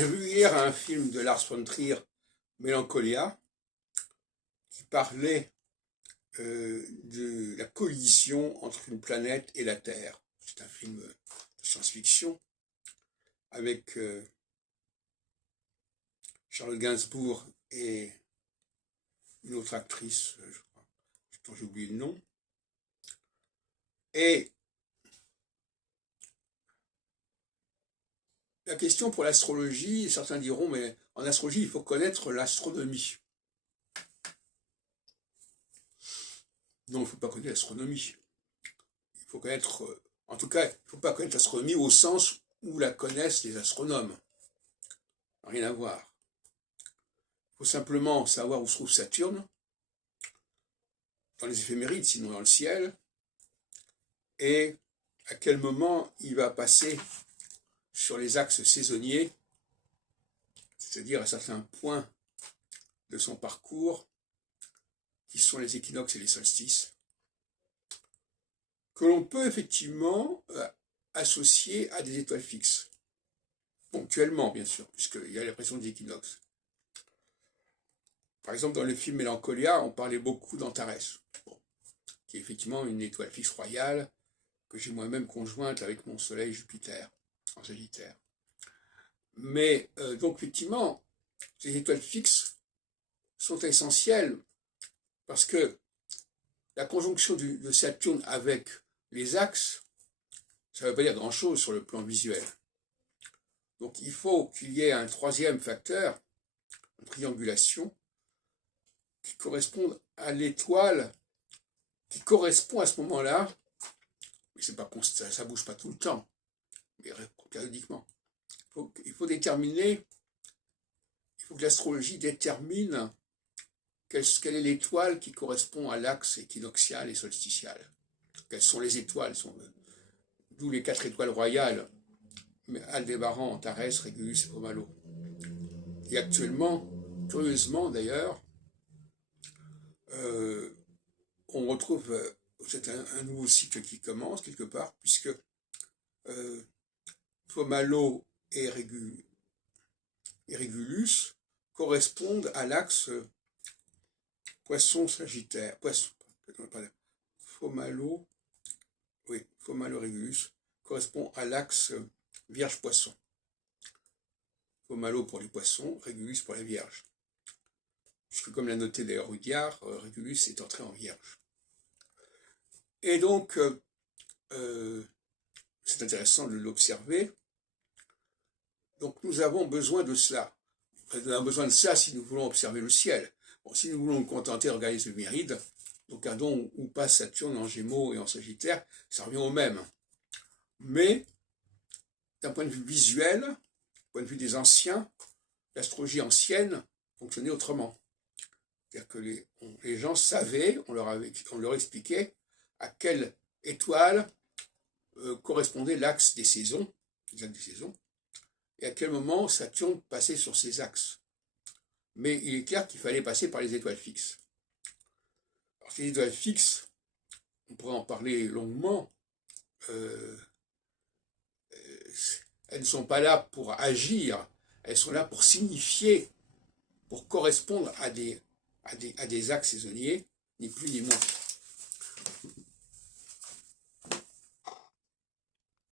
J'ai vu hier un film de Lars von Trier, Mélancolia, qui parlait de la collision entre une planète et la Terre. C'est un film de science-fiction avec Charlotte Gainsbourg et une autre actrice, je crois, dont j'ai oublié le nom. Et la question pour l'astrologie, certains diront, mais en astrologie, il faut connaître l'astronomie. Non, il ne faut pas connaître l'astronomie. Il faut connaître, en tout cas, il ne faut pas connaître l'astronomie au sens où la connaissent les astronomes. Rien à voir. Il faut simplement savoir où se trouve Saturne, dans les éphémérides, sinon dans le ciel, et à quel moment il va passer sur les axes saisonniers, c'est-à-dire à certains points de son parcours, qui sont les équinoxes et les solstices, que l'on peut effectivement associer à des étoiles fixes. Ponctuellement, bien sûr, puisqu'il y a la pression des équinoxes. Par exemple, dans le film Mélancolia, on parlait beaucoup d'Antares, qui est effectivement une étoile fixe royale que j'ai moi-même conjointe avec mon soleil Jupiter, en Sagittaire. Mais donc effectivement, ces étoiles fixes sont essentielles parce que la conjonction de Saturne avec les axes, ça ne veut pas dire grand-chose sur le plan visuel. Donc il faut qu'il y ait un troisième facteur, une triangulation, qui corresponde à l'étoile qui correspond à ce moment-là, mais c'est pas constant, ça bouge pas tout le temps, mais périodiquement. Il faut déterminer, il faut que l'astrologie détermine quelle est l'étoile qui correspond à l'axe équinoxial et solstitial. Quelles sont les étoiles, d'où les 4 étoiles royales, Aldébaran, Antares, Régulus et Pomalo. Et actuellement, curieusement d'ailleurs, on retrouve, c'est un nouveau cycle qui commence quelque part, puisque Pomalo et Régulus correspondent à l'axe Poisson-Sagittaire. Pomalo-Régulus correspond à l'axe Vierge-Poisson. Pomalo pour les poissons, Régulus pour les vierges. Puisque comme l'a noté d'ailleurs Rudyard, Régulus est entré en vierge. Et donc, c'est intéressant de l'observer. Donc nous avons besoin de cela. Nous avons besoin de ça si nous voulons observer le ciel. Bon, si nous voulons nous contenter de regarder les éphémérides, donc regardons où passe Saturne en Gémeaux et en Sagittaire, ça revient au même. Mais, d'un point de vue visuel, d'un point de vue des anciens, l'astrologie ancienne fonctionnait autrement. C'est-à-dire que les gens savaient, on leur expliquait à quelle étoile correspondait l'axe des saisons, et à quel moment Saturne passait sur ces axes. Mais il est clair qu'il fallait passer par les étoiles fixes. Alors ces étoiles fixes, on pourrait en parler longuement, elles ne sont pas là pour agir, elles sont là pour signifier, pour correspondre à des axes saisonniers, ni plus ni moins.